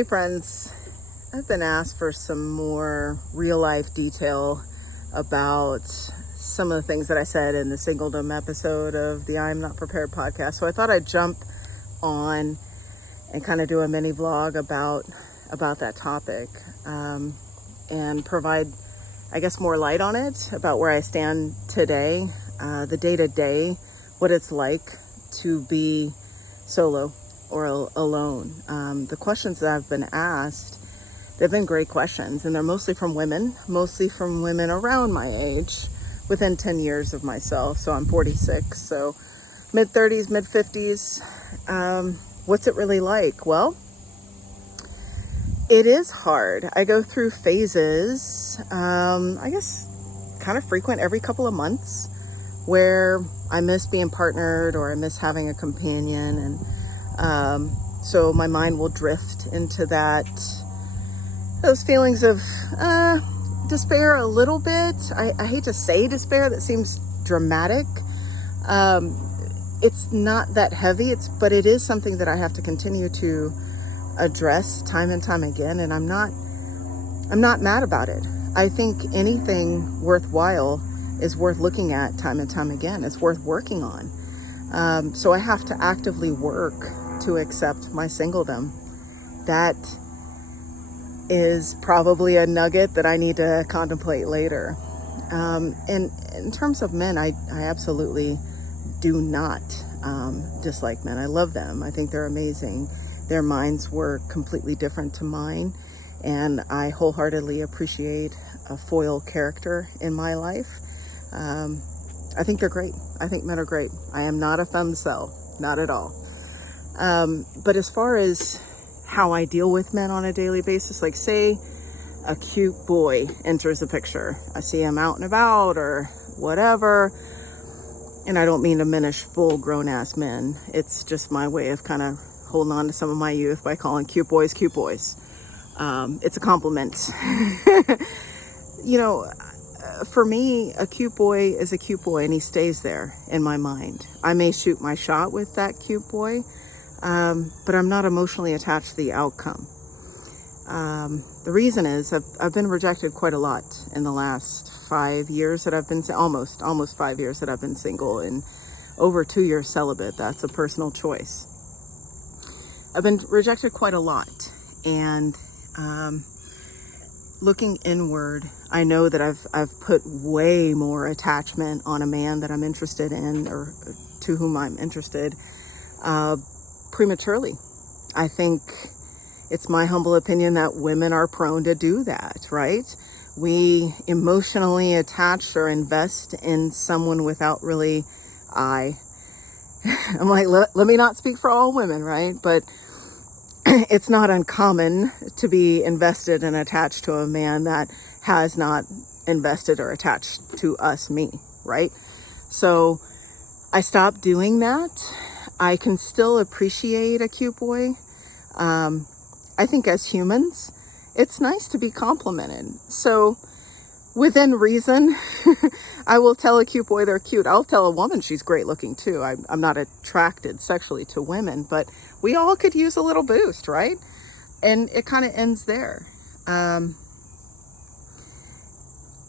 Hey friends, I've been asked for some more real life detail about some of the things that I said in the Singledom episode of the I'm Not Prepared podcast. So I thought I'd jump on and kind of do a mini vlog about that topic and provide, I guess, more light on it about where I stand today, the day-to-day, what it's like to be solo or alone. The questions that I've been asked, they've been great questions, and they're mostly from women around my age, within 10 years of myself. So I'm 46, so mid-30s, mid-50s. What's it really like? Well, it is hard. I go through phases, I guess kind of frequent, every couple of months, where I miss being partnered or I miss having a companion, and so my mind will drift into those feelings of despair a little bit. I hate to say despair, that seems dramatic. It's not that heavy, but it is something that I have to continue to address time and time again, and I'm not mad about it. I think anything worthwhile is worth looking at time and time again. It's worth working on. So I have to actively work to accept my singledom. That is probably a nugget that I need to contemplate later. And in terms of men, I absolutely do not dislike men. I love them. I think they're amazing. Their minds were completely different to mine, and I wholeheartedly appreciate a foil character in my life. I think they're great. I think men are great. I am not a femcel, not at all. But as far as how I deal with men on a daily basis, like say a cute boy enters the picture, I see him out and about or whatever, and I don't mean to diminish full grown ass men. It's just my way of kind of holding on to some of my youth by calling cute boys cute boys. It's a compliment. You know, for me, a cute boy is a cute boy, and he stays there in my mind. I may shoot my shot with that cute boy, but I'm not emotionally attached to the outcome. The reason is I've been rejected quite a lot in the last 5 years that I've been, almost 5 years that I've been single, and over 2 years celibate. That's a personal choice. I've been rejected quite a lot, and looking inward, I know that I've put way more attachment on a man that I'm interested in, or to whom I'm interested, prematurely. I think it's my humble opinion that women are prone to do that, right? We emotionally attach or invest in someone without really, I'm like, let me not speak for all women, right? But it's not uncommon to be invested and attached to a man that has not invested or attached to me, right? So I stopped doing that. I can still appreciate a cute boy. I think as humans, it's nice to be complimented. So within reason, I will tell a cute boy they're cute. I'll tell a woman she's great looking too. I'm not attracted sexually to women, but we all could use a little boost, right? And it kind of ends there.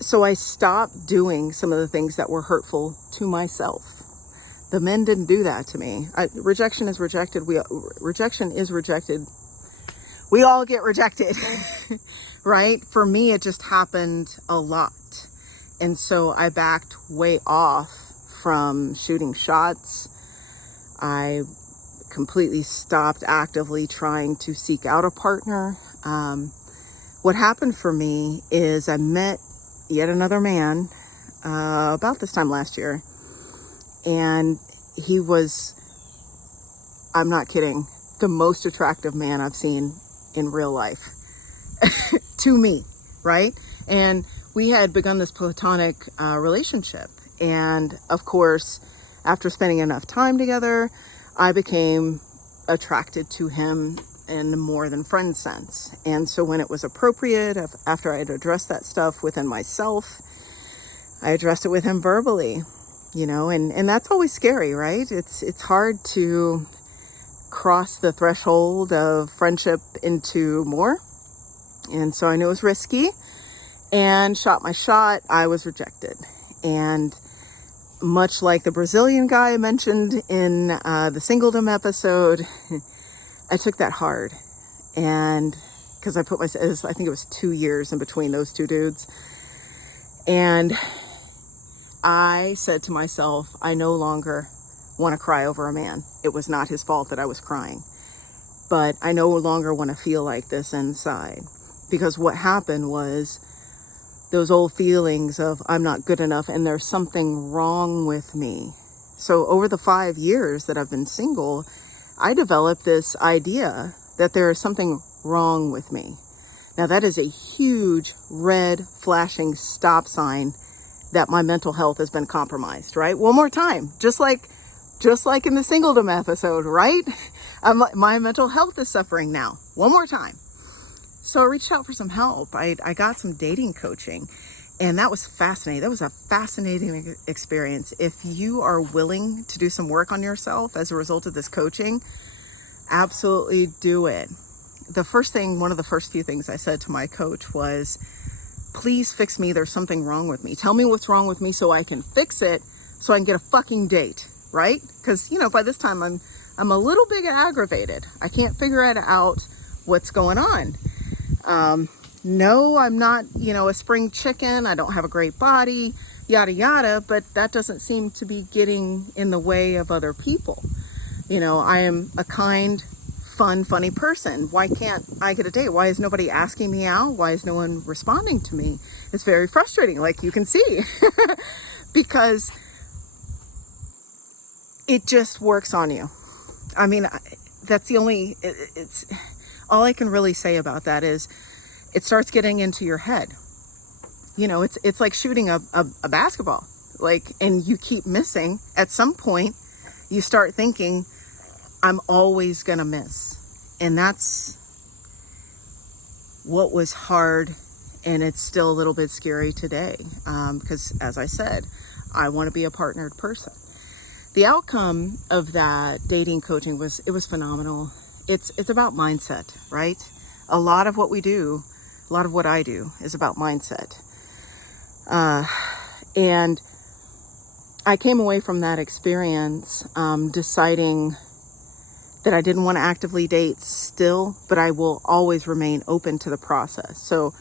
So I stopped doing some of the things that were hurtful to myself. The men didn't do that to me. Rejection is rejected. Rejection is rejected. We all get rejected, right? For me, it just happened a lot. And so I backed way off from shooting shots. I completely stopped actively trying to seek out a partner. What happened for me is I met yet another man about this time last year. And he was, I'm not kidding, the most attractive man I've seen in real life to me, right? And we had begun this platonic relationship. And of course, after spending enough time together, I became attracted to him in the more than friend sense. And so when it was appropriate, after I had addressed that stuff within myself, I addressed it with him verbally, you know, and that's always scary, right? It's hard to cross the threshold of friendship into more. And so I knew it was risky and shot my shot. I was rejected. And much like the Brazilian guy I mentioned in the Singledom episode, I took that hard. And because I put myself, I think it was 2 years in between those two dudes. And I said to myself, I no longer want to cry over a man. It was not his fault that I was crying. But I no longer want to feel like this inside. Because what happened was those old feelings of I'm not good enough and there's something wrong with me. So over the 5 years that I've been single, I developed this idea that there is something wrong with me. Now that is a huge red flashing stop sign that my mental health has been compromised, right? One more time, just like in the Singledom episode, right? My mental health is suffering now. One more time. So I reached out for some help. I got some dating coaching, and that was fascinating. That was a fascinating experience. If you are willing to do some work on yourself as a result of this coaching, absolutely do it. One of the first few things I said to my coach was, please fix me. There's something wrong with me. Tell me what's wrong with me so I can fix it, so I can get a fucking date, right? Because, by this time I'm a little bit aggravated. I can't figure out what's going on. No, I'm not, a spring chicken. I don't have a great body, yada, yada, but that doesn't seem to be getting in the way of other people. I am a kind, fun, funny person. Why can't I get a date? Why is nobody asking me out? Why is no one responding to me? It's very frustrating, like you can see, because it just works on you. I mean, that's it's all I can really say about that is it starts getting into your head. It's like shooting a basketball, and you keep missing. At some point, you start thinking, I'm always going to miss. And that's what was hard. And it's still a little bit scary today. Because as I said, I want to be a partnered person. The outcome of that dating coaching was phenomenal. It's about mindset, right? A lot of what I do is about mindset. And I came away from that experience deciding that I didn't want to actively date still, but I will always remain open to the process. So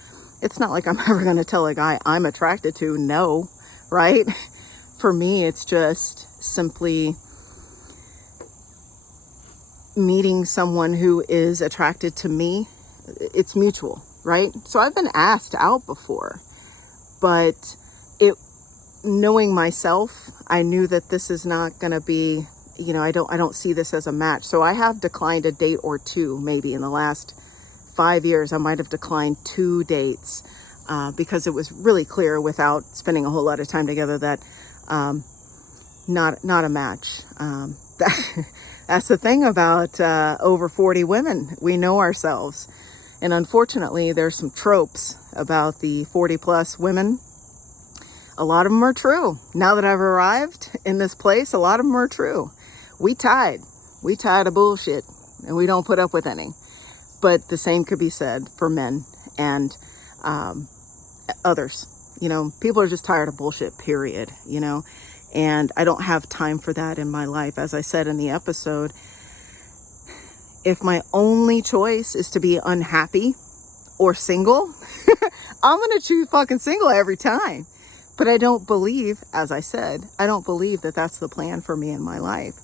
it's not like I'm ever going to tell a guy I'm attracted to no, right? For me, it's just simply meeting someone who is attracted to me. It's mutual, right? So I've been asked out before, but knowing myself, I knew that this is not going to be, I don't see this as a match. So I have declined a date or two, maybe in the last 5 years. I might have declined 2 dates because it was really clear without spending a whole lot of time together that not a match. That's the thing about over 40 women. We know ourselves. And unfortunately, there's some tropes about the 40 plus women. A lot of them are true. Now that I've arrived in this place, a lot of them are true. We tired of bullshit, and we don't put up with any. But the same could be said for men and others. People are just tired of bullshit, period, and I don't have time for that in my life. As I said in the episode, if my only choice is to be unhappy or single, I'm going to choose fucking single every time. But I don't believe, as I said, that that's the plan for me in my life.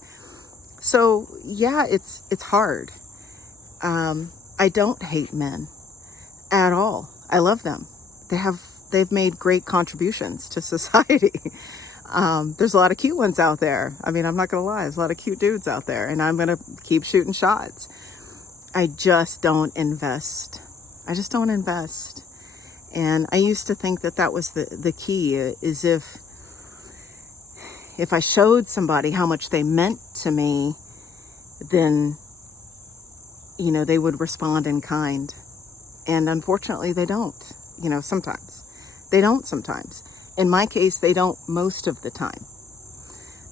So yeah, it's hard. I don't hate men at all. I love them. They've made great contributions to society. There's a lot of cute ones out there. I mean, I'm not going to lie. There's a lot of cute dudes out there, and I'm going to keep shooting shots. I just don't invest. And I used to think that was the key, is if I showed somebody how much they meant to me, then, they would respond in kind. And unfortunately, they don't, sometimes. They don't sometimes. In my case, they don't most of the time.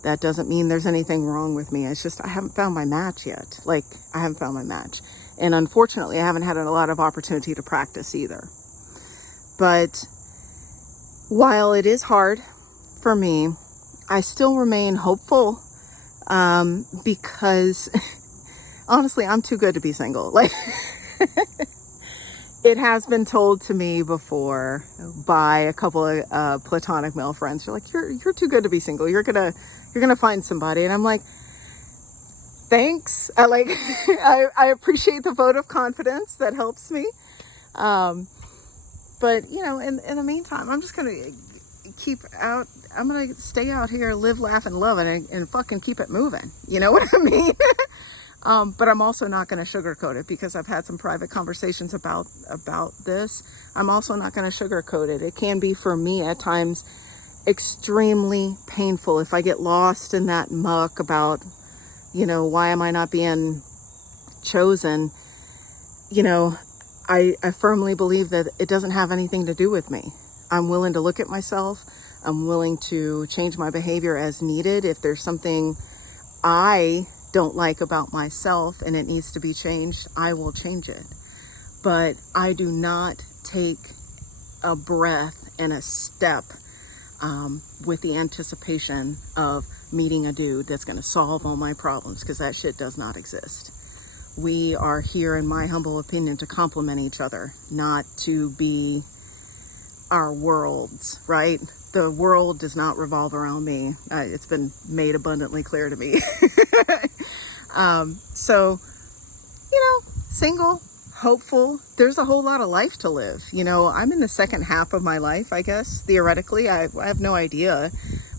That doesn't mean there's anything wrong with me. It's just I haven't found my match yet. Like, I haven't found my match. And unfortunately, I haven't had a lot of opportunity to practice either. But while it is hard for me, I still remain hopeful, because honestly, I'm too good to be single. Like, it has been told to me before by a couple of platonic male friends. They're like, you're too good to be single. You're gonna find somebody. And I'm like, thanks. I appreciate the vote of confidence. That helps me. But you know, in the meantime, I'm just gonna I'm gonna stay out here, live, laugh, and love, and fucking keep it moving. You know what I mean? But I'm also not going to sugarcoat it, because I've had some private conversations about this. I'm also not going to sugarcoat it. It can be, for me at times, extremely painful if I get lost in that muck about, you know, why am I not being chosen? You know, I firmly believe that it doesn't have anything to do with me. I'm willing to look at myself. I'm willing to change my behavior as needed. If there's something I don't like about myself and it needs to be changed, I will change it. But I do not take a breath and a step with the anticipation of meeting a dude that's going to solve all my problems, because that shit does not exist. We are here, in my humble opinion, to complement each other, not to be our worlds, right? The world does not revolve around me. It's been made abundantly clear to me. So, you know, single, hopeful. There's a whole lot of life to live. You know, I'm in the second half of my life, I guess, theoretically. I have no idea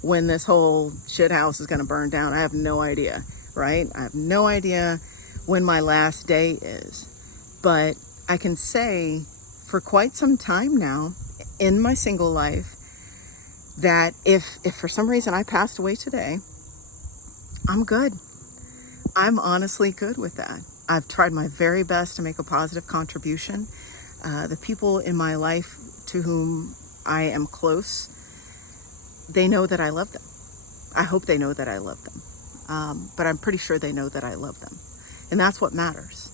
when this whole shit house is going to burn down. I have no idea, right? I have no idea when my last day is. But I can say for quite some time now in my single life that if for some reason I passed away today, I'm good. I'm honestly good with that. I've tried my very best to make a positive contribution. The people in my life to whom I am close, they know that I love them. I hope they know that I love them. But I'm pretty sure they know that I love them. And that's what matters.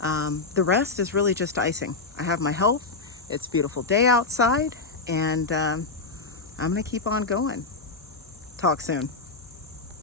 The rest is really just icing. I have my health. It's a beautiful day outside. And I'm going to keep on going. Talk soon.